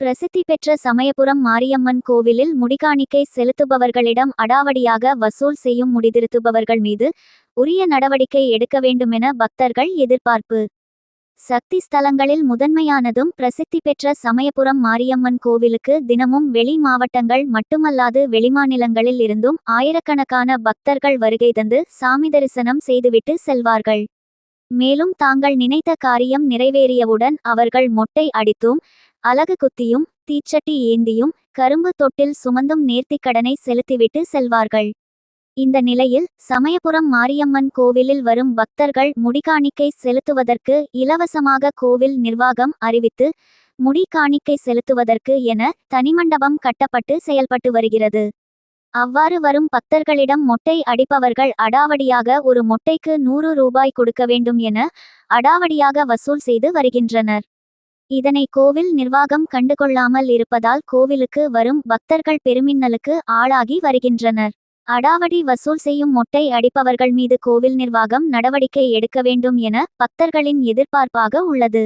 பிரசித்தி பெற்ற சமயபுரம் மாரியம்மன் கோவிலில் முடிகாணிக்கை செலுத்துபவர்களிடம் அடாவடியாக வசூல் செய்யும் முடிதிருத்துபவர்கள் மீது உரிய நடவடிக்கை எடுக்க வேண்டுமென பக்தர்கள் எதிர்பார்ப்பு. சக்தி ஸ்தலங்களில் முதன்மையானதும் பிரசித்தி பெற்ற சமயபுரம் மாரியம்மன் கோவிலுக்கு தினமும் வெளி மாவட்டங்கள் மட்டுமல்லாது வெளிமாநிலங்களில் இருந்தும் ஆயிரக்கணக்கான பக்தர்கள் வருகை தந்து சாமி தரிசனம் செய்துவிட்டு செல்வார்கள். மேலும் தாங்கள் நினைத்த காரியம் நிறைவேறியவுடன் அவர்கள் மொட்டை அடித்தும் அலகு குத்தியும் தீச்சட்டி ஏந்தியும் கரும்பு தொட்டில் சுமந்தும் நேர்த்திக் கடனை செலுத்திவிட்டு செல்வார்கள். இந்த நிலையில் சமயபுரம் மாரியம்மன் கோவிலில் வரும் பக்தர்கள் முடிகாணிக்கை செலுத்துவதற்கு இலவசமாக கோவில் நிர்வாகம் அறிவித்து முடி காணிக்கை செலுத்துவதற்கு என தனிமண்டபம் கட்டப்பட்டு செயல்பட்டு வருகிறது. அவ்வாறு வரும் பக்தர்களிடம் மொட்டை அடிப்பவர்கள் அடாவடியாக ஒரு மொட்டைக்கு நூறு ரூபாய் கொடுக்க வேண்டும் என அடாவடியாக வசூல் செய்து வருகின்றனர். இதனை கோவில் நிர்வாகம் கண்டுகொள்ளாமல் இருப்பதால் கோவிலுக்கு வரும் பக்தர்கள் பெருமின்னலுக்கு ஆளாகி வருகின்றனர். அடாவடி வசூல் செய்யும் மொட்டை அடிப்பவர்கள் மீது கோவில் நிர்வாகம் நடவடிக்கை எடுக்க வேண்டும் என பக்தர்களின் எதிர்பார்ப்பாக உள்ளது.